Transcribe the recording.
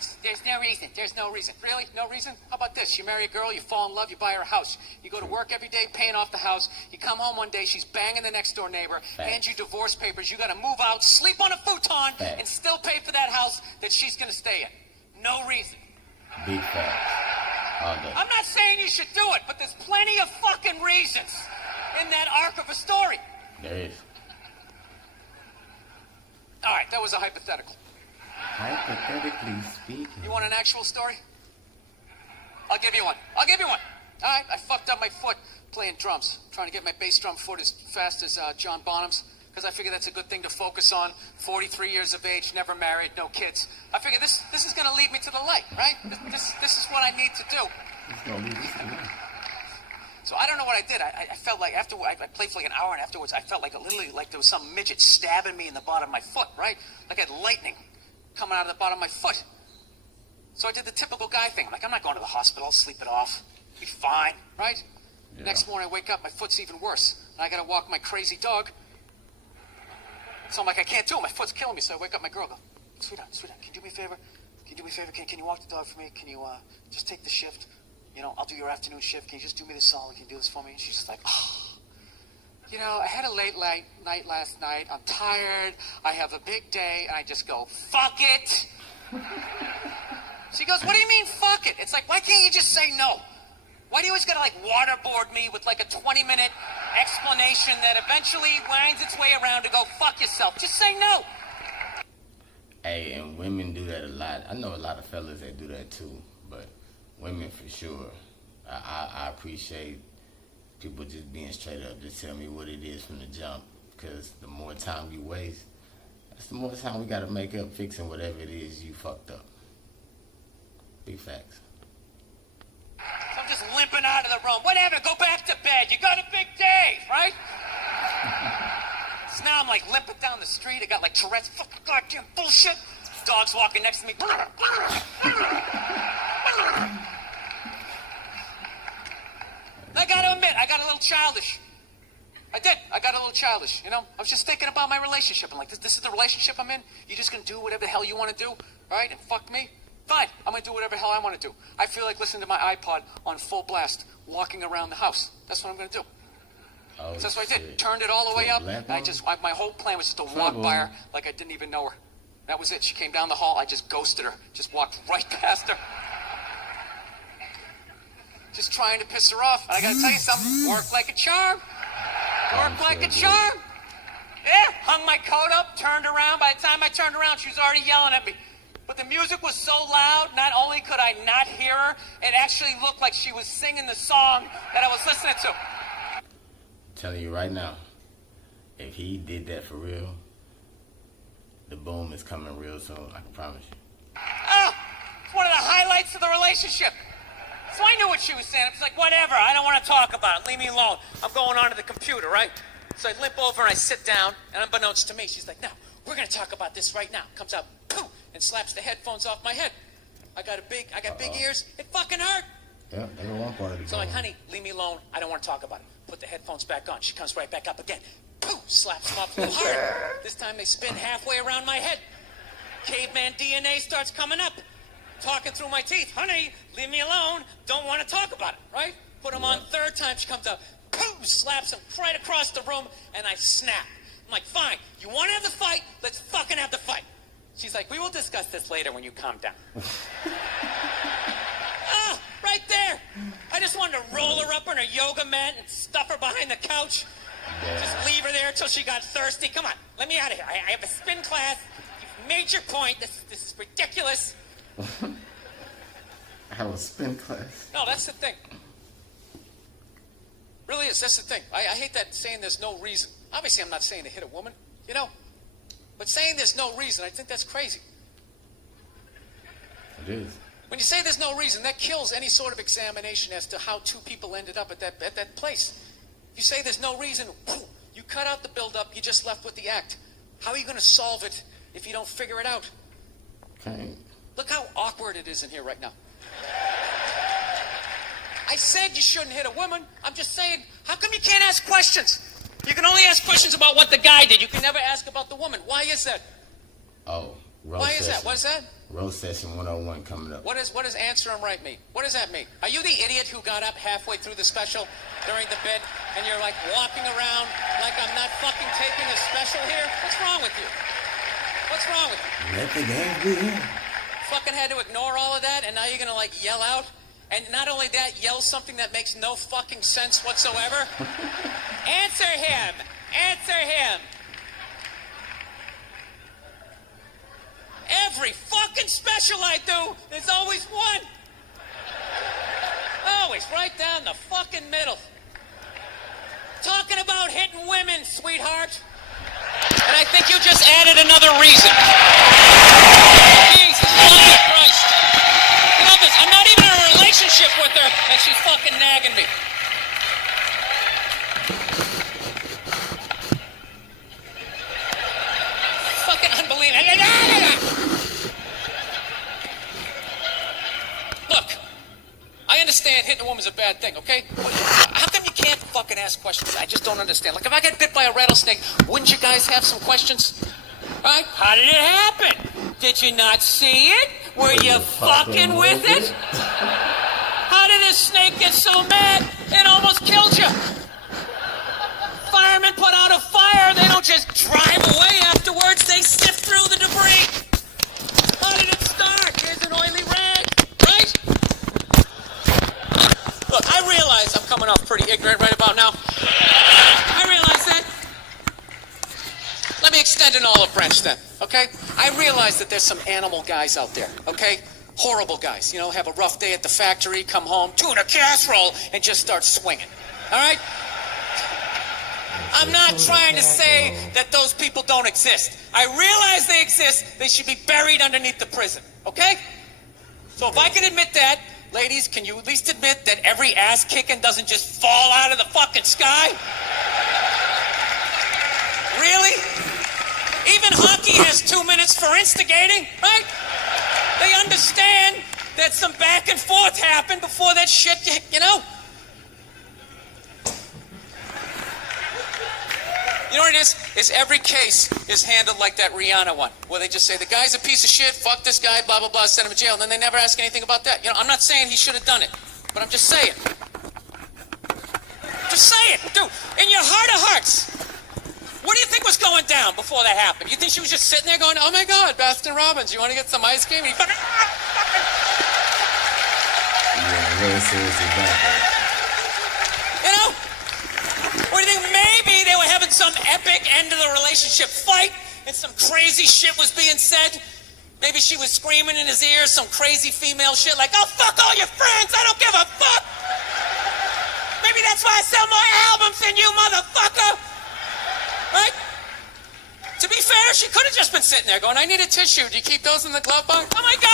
house. There's no reason. There's no reason. Really? No reason? How about this? You marry a girl, you fall in love, you buy her a house. You go to work every day paying off the house. You come home one day, she's banging the next door neighbor, hands you divorce papers. You got to move out, sleep on a futon, and still pay for that house that she's going to stay in. No reason. Big facts. I'm not saying you should do it, but there's plenty of fucking reasons in that arc of a story. There is. All right, that was a hypothetical. Hypothetically speaking. You want an actual story? I'll give you one. All right, I fucked up my foot playing drums, trying to get my bass drum foot as fast as John Bonham's, because I figure that's a good thing to focus on. 43 years of age, never married, no kids. I figure this is going to lead me to the light, right? This is what I need to do. It's gonna lead us to the light. So I don't know what I did. I felt like afterward, I played for like an hour, and afterwards I felt like literally like there was some midget stabbing me in the bottom of my foot, right? Like I had lightning coming out of the bottom of my foot. So I did the typical guy thing. I'm like, I'm not going to the hospital. I'll sleep it off. Be fine, right? Yeah. Next morning I wake up, my foot's even worse. And I got to walk my crazy dog. So I'm like, I can't do it. My foot's killing me. So I wake up my girl, go, sweetheart, can you do me a favor? Can you walk the dog for me? Can you just take the shift? You know, I'll do your afternoon shift. Can you just do me this solid? Can you do this for me? And she's just like, oh. You know, I had a late night last night. I'm tired. I have a big day. And I just go, fuck it. She goes, what do you mean, fuck it? It's like, why can't you just say no? Why do you always gotta like waterboard me with like a 20-minute explanation that eventually winds its way around to go, fuck yourself? Just say no. Hey, and women do that a lot. I know a lot of fellas that do that too, but women for sure. I appreciate people just being straight up, just tell me what it is from the jump, because the more time you waste, that's the more time we gotta make up fixing whatever it is you fucked up. Big facts. So I'm just limping out of the room. Whatever, go back to bed. You got a big day, right? So now I'm like limping down the street. I got like Tourette's. Fucking goddamn bullshit. Dog's walking next to me. I gotta admit, I got a little childish. I did. I got a little childish, you know? I was just thinking about my relationship. I'm like, this is the relationship I'm in? You're just gonna do whatever the hell you want to do, right? And fuck me? Fine, I'm gonna do whatever the hell I want to do. I feel like listening to my iPod on full blast, walking around the house. That's what I'm gonna do. Oh, so that's what I did. Turned it all the way up. And my whole plan was just to walk by her like I didn't even know her. That was it. She came down the hall. I just ghosted her. Just walked right past her. Just trying to piss her off. And I gotta tell you something. Worked like a charm. Worked like a charm. Yeah, hung my coat up, turned around. By the time I turned around, she was already yelling at me. But the music was so loud, not only could I not hear her, it actually looked like she was singing the song that I was listening to. I'm telling you right now, if he did that for real, the boom is coming real soon, I can promise you. Oh, it's one of the highlights of the relationship. So I knew what she was saying. It was like, whatever, I don't want to talk about it. Leave me alone. I'm going onto the computer, right? So I limp over and I sit down, and unbeknownst to me, she's like, no, we're going to talk about this right now. Comes out, poof, and slaps the headphones off my head. I got big ears. It fucking hurt. Yeah, that's one part of it. So I'm like, honey, leave me alone. I don't want to talk about it. Put the headphones back on. She comes right back up again. Poof, slaps them off a little harder. This time they spin halfway around my head. Caveman DNA starts coming up. Talking through my teeth. Honey, leave me alone. Don't want to talk about it, right? Put them on third time. She comes up. Poof, slaps him right across the room, and I snap. I'm like, fine. You want to have the fight? Let's fucking have the fight. She's like, we will discuss this later when you calm down. Right there. I just wanted to roll her up on her yoga mat and stuff her behind the couch. Just leave her there until she got thirsty. Come on, let me out of here. I have a spin class. You've made your point. This is ridiculous. I have a spin class. No, that's the thing. Really is. That's the thing. I hate that saying there's no reason. Obviously, I'm not saying to hit a woman, you know. But saying there's no reason, I think that's crazy. It is. When you say there's no reason, that kills any sort of examination as to how two people ended up at that place. You say there's no reason, you cut out the build-up, you're just left with the act. How are you going to solve it if you don't figure it out? Okay. Look how awkward it is in here right now. I said you shouldn't hit a woman. I'm just saying, how come you can't ask questions? You can only ask questions about what the guy did. You can never ask about the woman. Why is that? Oh, why is that? What is that? Roast Session 101 coming up. What does answer him right mean? What does that mean? Are you the idiot who got up halfway through the special during the bit and you're like walking around like I'm not fucking taping a special here? What's wrong with you? What's wrong with you? Let the game begin. Fucking had to ignore all of that and now you're gonna like yell out? And not only that, yell something that makes no fucking sense whatsoever? Answer him! Answer him! Every fucking special I do, there's always one. Always right down the fucking middle. Talking about hitting women, sweetheart. And I think you just added another reason. Jesus fucking Christ. You know this, I'm not even in a relationship with her, and she's fucking nagging me. Fucking unbelievable. Look, I understand hitting a woman's a bad thing, okay? How come you can't fucking ask questions? I just don't understand. Like, if I get bit by a rattlesnake, wouldn't you guys have some questions? Right? How did it happen? Did you not see it? Were you fucking with it? How did this snake get so mad it almost killed you? Firemen put out a fire, they don't just drive away afterwards, they sift through the debris. How did it start? Here's an oily rag, right? Look, I realize I'm coming off pretty ignorant right about now. I realize that. Let me extend an olive branch then, okay? I realize that there's some animal guys out there, okay? Horrible guys, you know, have a rough day at the factory, come home, tuna casserole, and just start swinging, all right? I'm not trying to say that those people don't exist. I realize they exist. They should be buried underneath the prison, okay? So if I can admit that, ladies, can you at least admit that every ass kicking doesn't just fall out of the fucking sky? Really? Even hockey has 2 minutes for instigating, right? They understand that some back and forth happened before that shit, you know? You know what it is? Is every case is handled like that Rihanna one, where they just say, the guy's a piece of shit, fuck this guy, blah, blah, blah, send him to jail, and then they never ask anything about that. You know, I'm not saying he should have done it, but I'm just saying. Just say it, dude. In your heart of hearts, what do you think was going down before that happened? You think she was just sitting there going, oh my God, Baskin Robbins, you want to get some ice cream? And he fucking... Yeah, really seriously about that. You know? Or do you think maybe they were having some epic end of the relationship fight and some crazy shit was being said? Maybe she was screaming in his ear some crazy female shit like, oh, fuck all your friends, I don't give a fuck! Maybe that's why I sell more albums than you, motherfucker! Right? To be fair, she could have just been sitting there going, I need a tissue. Do you keep those in the glove box? Oh my God!